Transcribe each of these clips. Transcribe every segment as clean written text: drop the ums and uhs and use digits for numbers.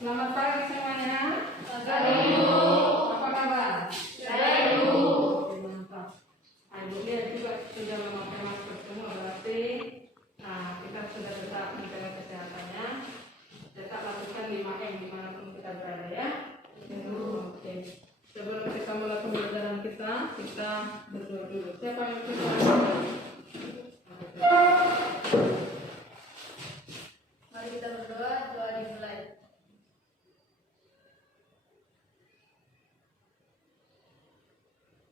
Selamat pagi semuanya. Pagi, Ibu. Apa kabar? Baik, Ibu. Oke, mantap. Ibu lihat juga sudah memakai masker semua, berarti kita sudah tetap menjaga kesehatannya. Tetap lakukan 5M dimanapun kita berada ya. Oke. Sebelum kita mulai pembelajaran kita berdoa dulu. Siapa yang berdoa? Mari kita berdoa, doa dimulai.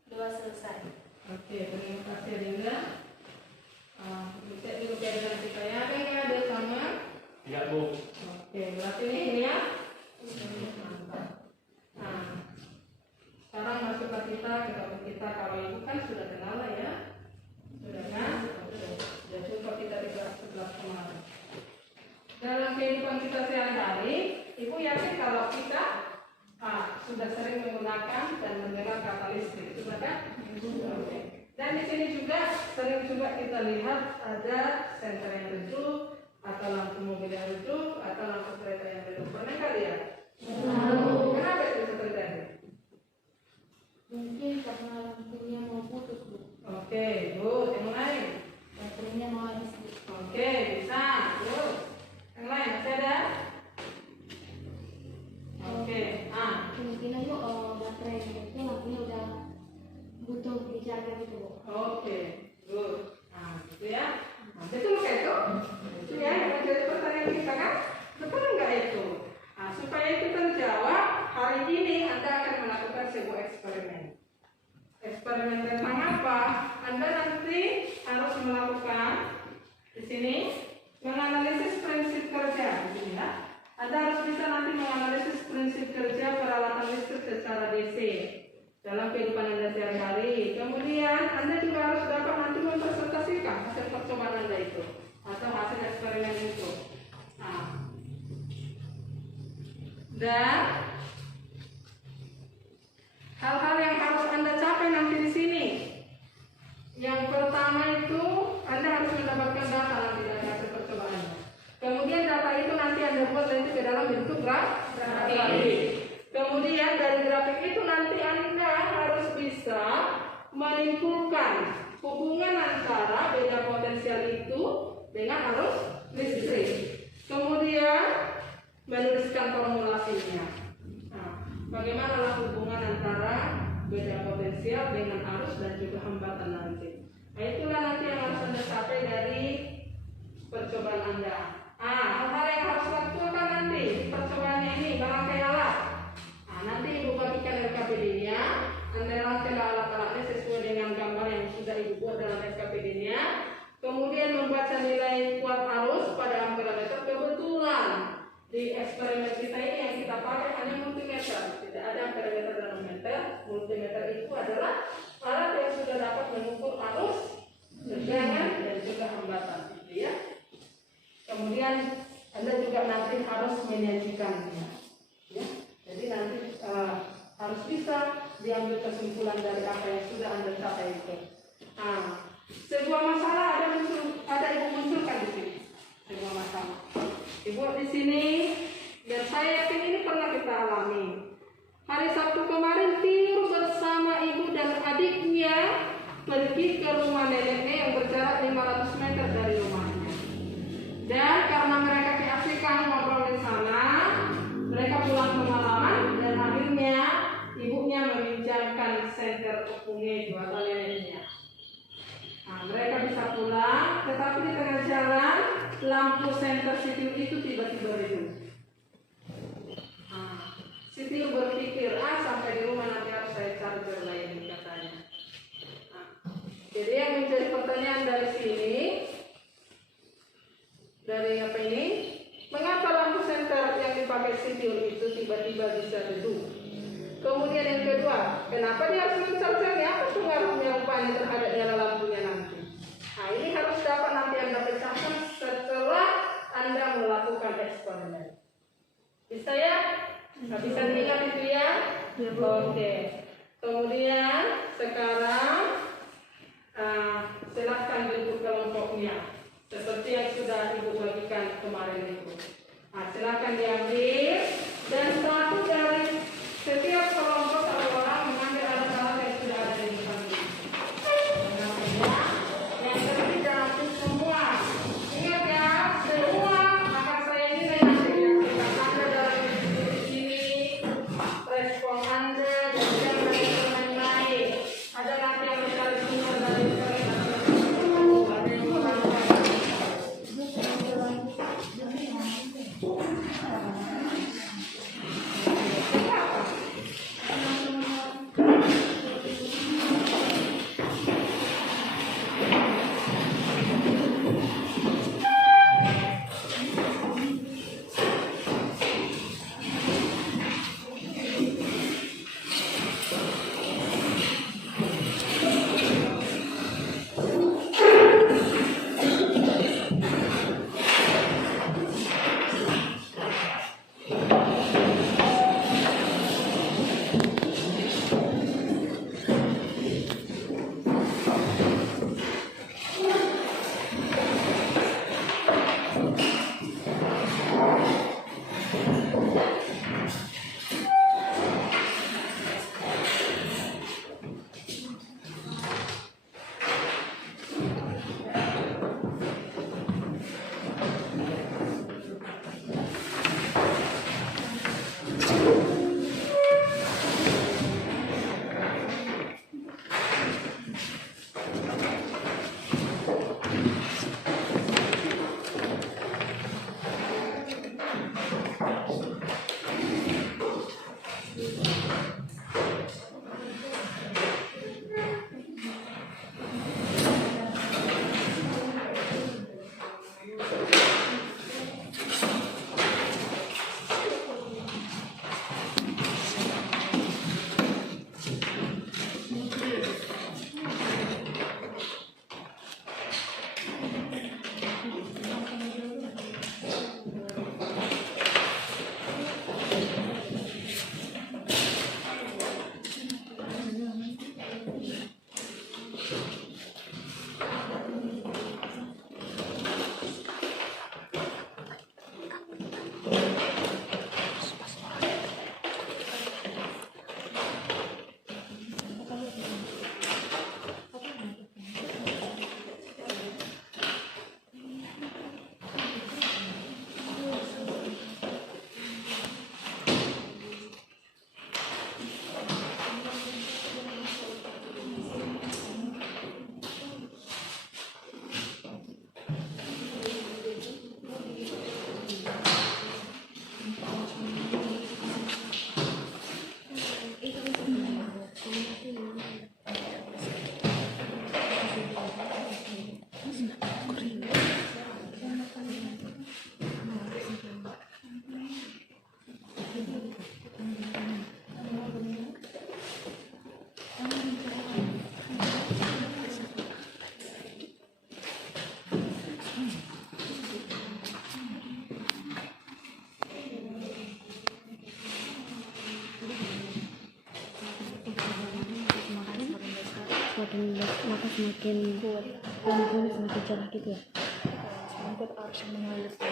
Doa selesai. Oke, terima kasih Linda. Cek dulu keadaan kita ya. Ada yang ada sama? Tidak, Bu. Oke, berarti ini ya. Mantap. Sekarang masuklah kita ke topik kita. Kalau ibu kan sudah kenal lah ya. Sudah kan? Sudah jumpa kita di kelas 11 kemarin. Dalam kehidupan kita sehari-hari, ibu yakin kalau kita sudah sering menggunakan dan mendengar kata listrik, sudah kan? Oke. Dan di sini juga sering juga kita lihat ada senter yang redup, atau lampu mobil yang redup, atau lampu kereta yang redup. Pernah kali ya? Kenapa itu terjadi? Mungkin karena lampunya mau putus, Bu. Oke, Bu, yang lain. Baterainya mau habis, Bu. Oke, bisa. Terus, yang lain masih ada? Oke, Kemungkinan Bu, baterainya itu lampunya udah butuh dijaga gitu, Bu. oke, good. Gitu ya. Betul nggak itu? Itu ya yang menjadi pertanyaan kita kan? Betul nggak itu? Supaya itu terjawab, hari ini Anda akan melakukan sebuah eksperimen. Eksperimen tentang apa? Anda nanti harus melakukan di sini menganalisis prinsip kerja, gitu ya. Anda harus bisa nanti menganalisis prinsip kerja peralatan listrik secara DC dalam kehidupan Anda sehari-hari. Kemudian Anda juga harus dapat nanti mempresentasikan hasil percobaan Anda itu atau hasil eksperimen itu. Dan hal-hal yang harus Anda capai nanti di sini. Yang pertama itu Anda harus mendapatkan data nanti dari hasil percobaan. Kemudian data itu nanti Anda buat nanti ke dalam bentuk grafik. Kemudian dari grafik itu nanti Anda harus bisa menyimpulkan hubungan antara beda potensial itu dengan arus listrik. Kemudian menuliskan formulasinya. Bagaimana hubungan antara beda potensial dengan arus dan juga hambatan nanti. Itulah nanti yang harus Anda capai dari percobaan Anda. Hal-hal yang harus dilakukan nanti percobaannya ini barangkali alat. Nanti Ibu bagikan SKPD-nya, Anda rangkailah alat-alatnya sesuai dengan gambar yang sudah Ibu buat dalam SKPD-nya. Kemudian membaca nilai kuat arus pada amperemeter. Kebetulan di eksperimen kita ini yang kita pakai hanya multimeter, tidak ada amperemeter dan ohmmeter. Multimeter itu adalah alat yang sudah dapat mengukur arus, tegangan dan juga hambatan, gitu ya. Kemudian Anda juga nanti harus menyajikannya, ya. Jadi nanti harus bisa diambil kesimpulan dari apa yang sudah Anda capai itu. Sebuah masalah ada Ibu munculkan di sini. Sebuah masalah. Ibu di sini, dan saya yakin ini pernah kita alami. Hari Sabtu kemarin Tiur bersama ibu dan adiknya pergi ke rumah neneknya yang berjarak 500 meter dari rumahnya. Dan karena mereka keasikan ngobrol di sana, mereka pulang kemalaman dan akhirnya ibunya meminjamkan senter opungnya atau neneknya. Mereka bisa pulang, tetapi di tengah jalan lampu senter sitil itu tiba-tiba redup. Sitil berpikir, sampai di rumah nanti harus saya charger lagi katanya. Jadi yang menjadi pertanyaan dari sini, dari apa ini? Mengapa lampu senter yang dipakai sitil itu tiba-tiba bisa redup? Kemudian yang kedua, kenapa dia harus men-chargernya? Apa pengaruhnya rupanya terhadap nyala lampunya nanti? Ini harus dapat nanti Anda pecahkan setelah Anda melakukan eksperimen. Bisa ya? Bisa diingat itu ya? Oke. Kemudian sekarang silakan bentuk kelompoknya seperti yang sudah Ibu bagikan kemarin itu. Silakan diambil semakin maka semakin kuat lambungnya semakin cerah gitu ya. Untuk arus mengalir ke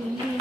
Mengalir.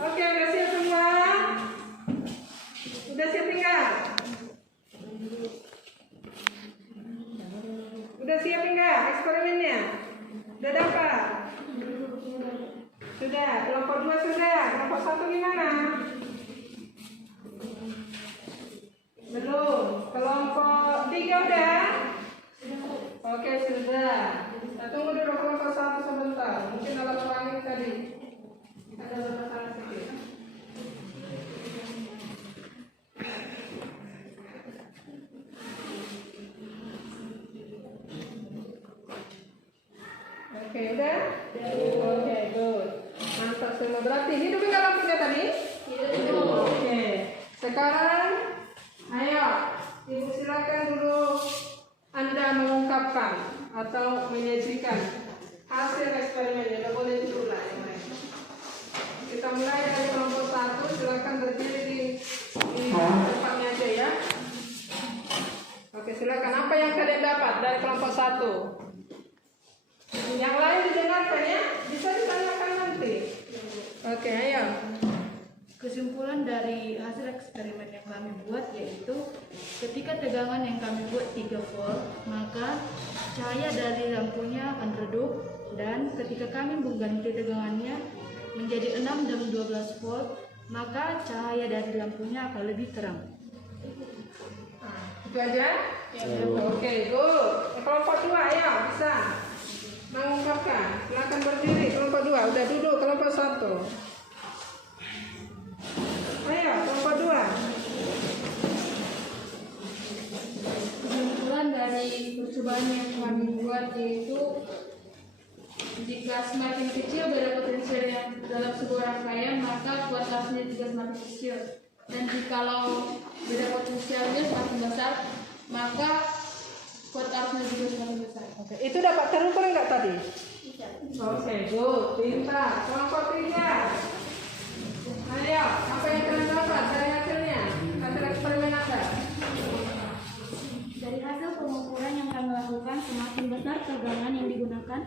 Oke, udah siap semua? Udah siap enggak? Udah siap enggak eksperimennya? Udah dapat? Sudah, kelompok 2 sudah, kelompok 1 gimana? Belum, kelompok 3 udah? Oke, sudah. Nah, tunggu dulu kelompok 1 sebentar, mungkin alat langit tadi ada masalah sedikit. Oke, udah? Oke, good. Mantap semua. Berarti hidup enggak lampunya tadi? Oke. Sekarang, ayo, Ibu silakan dulu Anda mengungkapkan atau menyajikan hasil eksperimennya. Tidak boleh diulang. Kita mulai dari kelompok 1. Silakan berdiri di tempatnya aja ya. Oke, silakan. Apa yang kalian dapat dari kelompok 1? Yang lain didengarkan ya, bisa ditanyakan nanti. Oke, ayo. Kesimpulan dari hasil eksperimen yang kami buat yaitu ketika tegangan yang kami buat 3 volt, maka cahaya dari lampunya akan redup, dan ketika kami mengganti tegangannya menjadi 6 dan 12 volt, maka cahaya dari lampunya akan lebih terang. Itu aja? Oke, good. Kelompok 2 ayo, bisa mengungkapkan. Silakan berdiri kelompok 2. Udah duduk kelompok 1. Ayo, kelompok 2. Kesimpulan dari percobaan yang kami buat yaitu jika semakin kecil beda potensial yang dalam sebuah rangkaian, maka kuat arusnya juga semakin kecil. Dan jikalau beda potensialnya semakin besar, maka kuat arusnya juga semakin besar. Oke, itu dapat terukur enggak tadi? Oke, good. Pintar. Kelompok 3. Ayo, apa yang kalian dapat dari hasilnya? Hasil eksperimen Anda. Dari hasil pengukuran yang kami lakukan, semakin besar tegangan yang digunakan,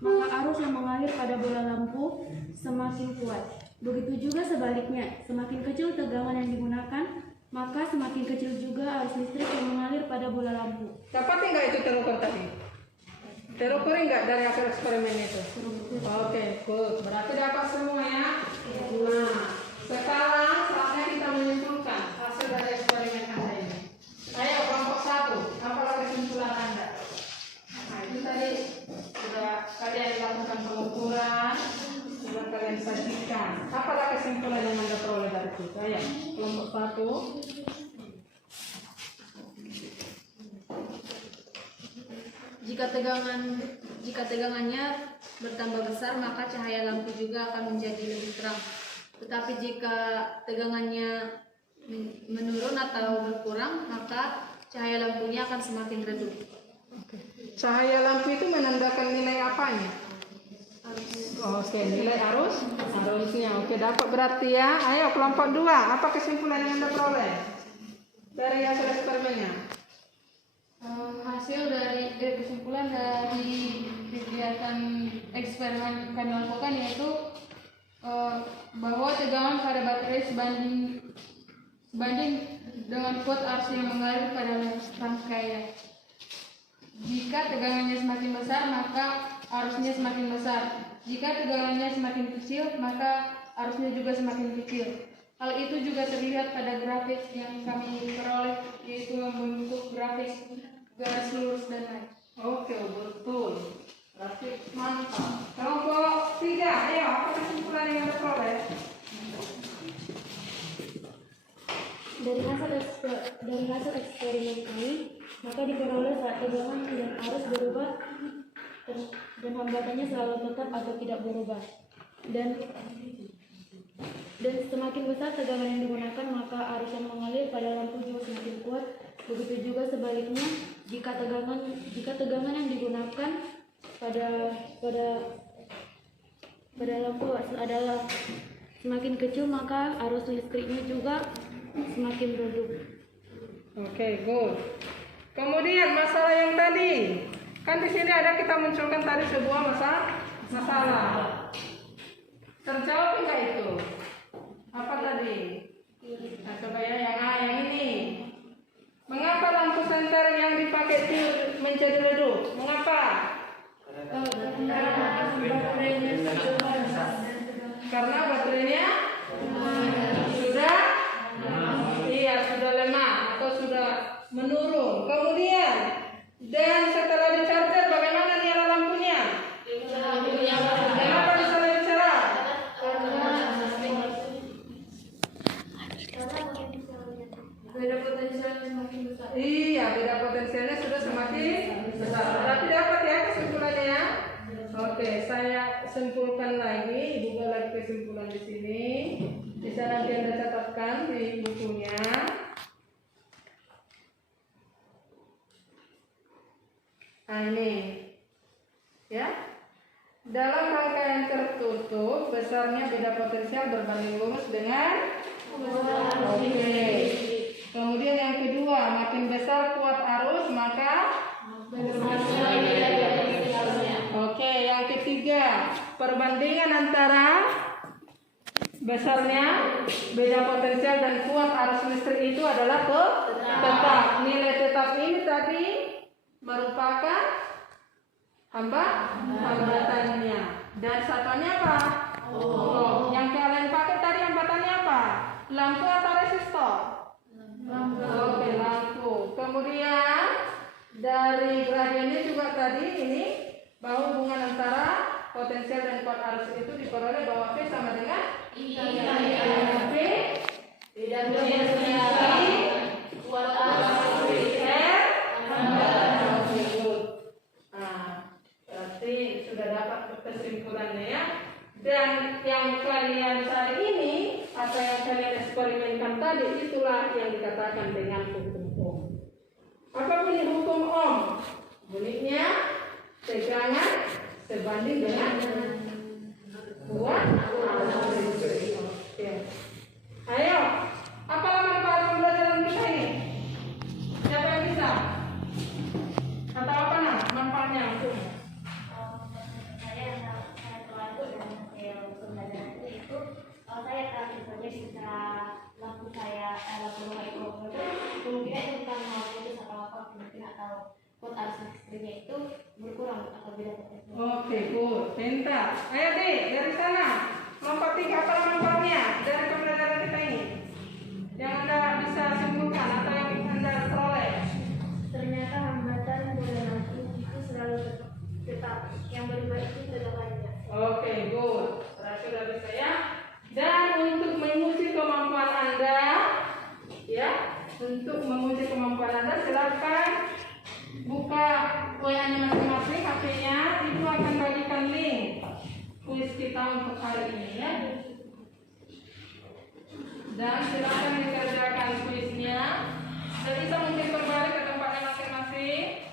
maka arus yang mengalir pada bola lampu semakin kuat. Begitu juga sebaliknya, semakin kecil tegangan yang digunakan, maka semakin kecil juga arus listrik yang mengalir pada bola lampu. Dapat enggak itu terukur tadi? Terukur enggak dari hasil eksperimen itu? Oke, good. Berarti dapat semua ya? Nah, sekarang saatnya kita menyimpulkan hasil dari eksperimen. kalian lakukan pengukuran, sudah kalian sajikan. Apalah kesimpulan yang Anda peroleh dari situ? Ya, kelompok 1. Jika tegangannya bertambah besar, maka cahaya lampu juga akan menjadi lebih terang. Tetapi jika tegangannya menurun atau berkurang, maka cahaya lampunya akan semakin redup. Cahaya lampu itu menandakan nilai apanya? Oke, nilai arusnya. Oke, dapat berarti ya. Ayo kelompok 2, apa kesimpulan yang Anda peroleh dari hasil eksperimennya? Hasil dari kesimpulan dari kegiatan eksperimen kami lakukan yaitu bahwa tegangan pada baterai sebanding dengan kuat arus yang mengalir pada rangkaian. Jika tegangannya semakin besar, maka arusnya semakin besar. Jika tegangannya semakin kecil, maka arusnya juga semakin kecil. Hal itu juga terlihat pada grafik yang kami peroleh, yaitu membentuk grafik garis lurus dan naik. Oke, betul. Grafik mantap. Kelompok 3, ayo apa kesimpulan yang Anda peroleh? Dari hasil eksperimen kami, maka diperoleh saat tegangan dan arus berubah dan hambatannya selalu tetap atau tidak berubah. Dan semakin besar tegangan yang digunakan, maka arus yang mengalir pada lampu juga semakin kuat. Begitu juga sebaliknya, jika tegangan yang digunakan pada lampu adalah semakin kecil, maka arus listriknya juga semakin redup. Oke, good. Kemudian masalah yang tadi, kan di sini ada kita munculkan tadi sebuah masalah. Terjawab enggak itu? Apa tadi? Nah, coba ya yang ini. Mengapa lampu senter yang dipakai itu menjadi redup? Mengapa? Karena baterainya sudah lemah atau sudah menurun. Kemudian dan setelah di-charger bagaimana nyala lampunya? Kenapa bisa lebih cerah? Beda potensialnya semakin besar. Iya, beda potensialnya sudah semakin besar. Tapi dapat ya kesimpulannya. Oke, saya simpulkan lagi, dibuka lagi kesimpulan di sini. Bisa nanti Anda catatkan di bukunya. Nah ini, ya. Dalam rangkaian tertutup, besarnya beda potensial berbanding lurus dengan. Oke. Kemudian yang kedua, makin besar kuat arus maka. Oke, yang ketiga, perbandingan antara besarnya beda potensial dan kuat arus listrik itu adalah tetap. Nilai tetap ini tadi merupakan hambatannya. Dan satuannya apa? Yang kalian pakai tadi hambatannya apa? Lampu atau resistor? Oke, lampu. Kemudian dari gradiennya juga tadi ini bahwa hubungan antara potensial dan kuat arus itu diperoleh bahwa V sama dengan V tidak berpotensial kuat arus R. Nah, berarti sudah dapat kesimpulannya ya. Dan yang kalian cari ini atau yang kalian eksperimenkan tadi itulah yang dikatakan dengan hukum Ohm. Apa bunyi hukum Ohm? Bunyinya tegangan sebanding dengan kuat arus. Oke. Ayo, apa manfaat pembelajaran kita ini? Siapa yang bisa? Atau apa manfaatnya? Saya terlalu dan hasil pembelajaran itu kalau saya tahu saja bisa lampu rumah itu kemungkinan itu bukan mau putus atau apa mungkin atau kuat arus listriknya itu berkurang atau beda potensi. Oke, good. Pintar. Ayo deh, dari sana. Kelompok 3 apa manfaatnya dari pembelajaran kita ini? Yang Anda bisa simpulkan atau yang Anda peroleh? Ternyata hambatan bola lampu itu selalu tetap tetap. Yang berubah itu tegangannya. Oke, good. Berarti udah bisa ya. Dan untuk menguji kemampuan Anda, ya, untuk menguji kemampuan Anda, silakan buka WA-nya masing-masing, HP-nya. Itu akan bagikan link kuis kita untuk hari ini ya. Dan silakan dikerjakan kuisnya. Dan bisa mungkin kembali ke tempatnya masing-masing.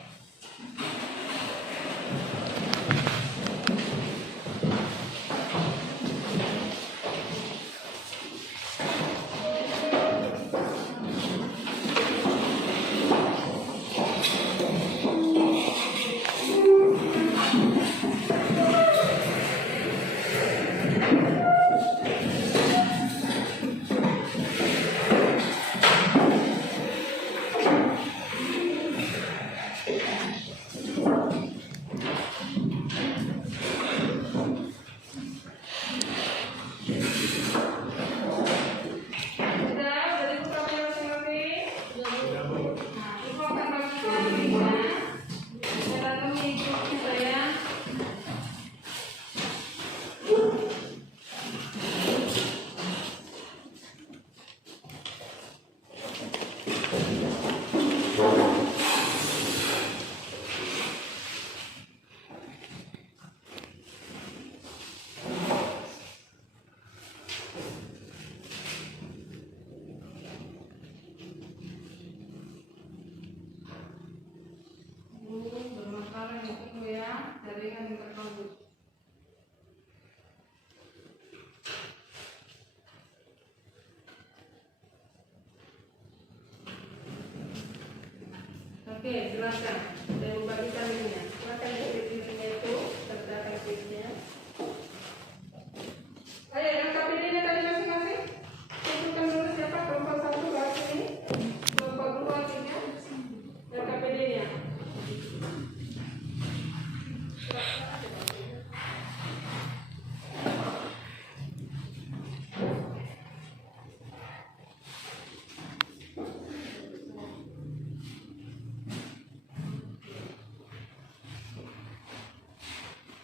Bermasalah itu ya, jaringan terganggu. Oke, silakan. Saya membagikan linknya. Silakan ikuti linknya itu, terdapat kuisnya. Ayo, yang KPD-nya tadi masing-masing. Tentukan dulu siapa kelompok 1 bahas ini, kelompok 2 artinya, dan KPD-nya.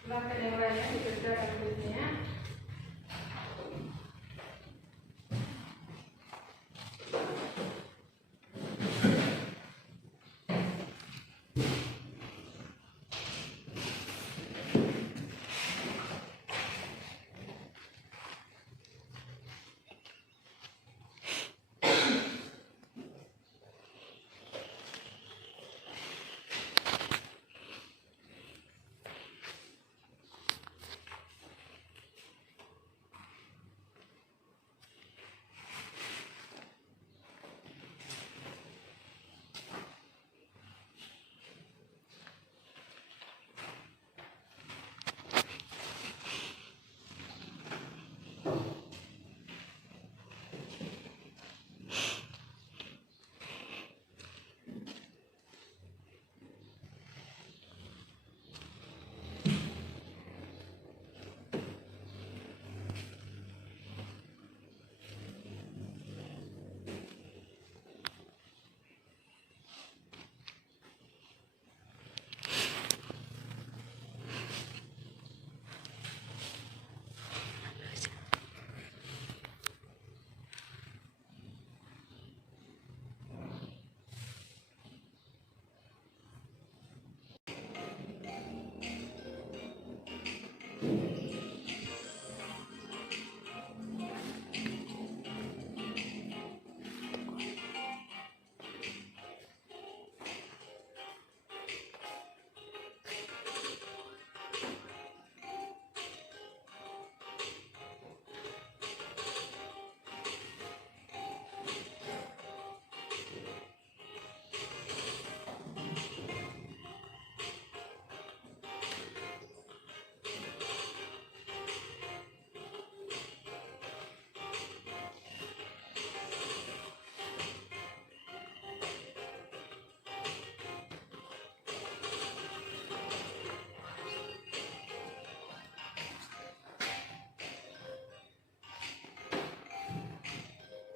Silakan yang lainnya dikerjakan kuisnya.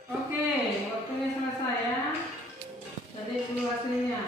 Oke, waktunya selesai ya. Jadi dulu hasilnya.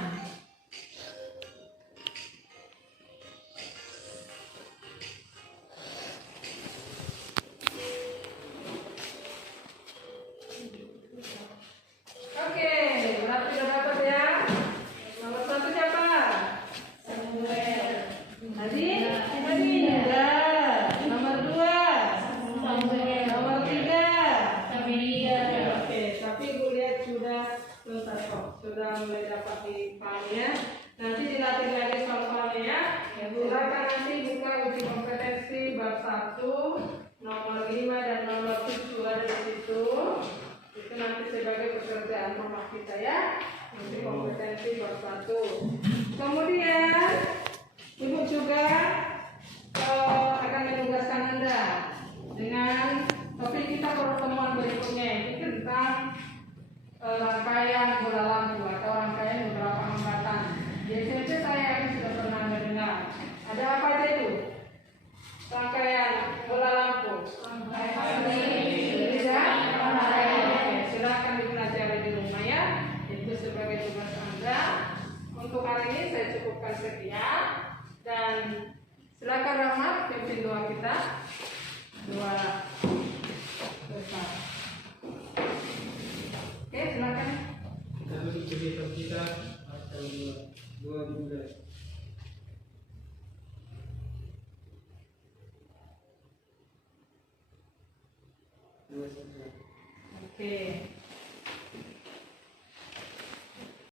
kita ya. Nanti kompetensi bab 1. Kemudian Ibu juga akan menugaskan Anda dengan topik kita pertemuan berikutnya ini tentang rangkaian bola lampu atau rangkaian beberapa hambatan. Di SMP saya yakin sudah pernah mendengar. Ada apa aja itu? Rangkaian bola lampu. Silakan dipelajari di rumah ya. Itu sebagai tugas Anda. Untuk hari ini saya cukupkan sekian dan silakan Rahmat pimpin doa kita. Doa besar. Oke, silakan. Kita beri cerita kita atau 12. Oke.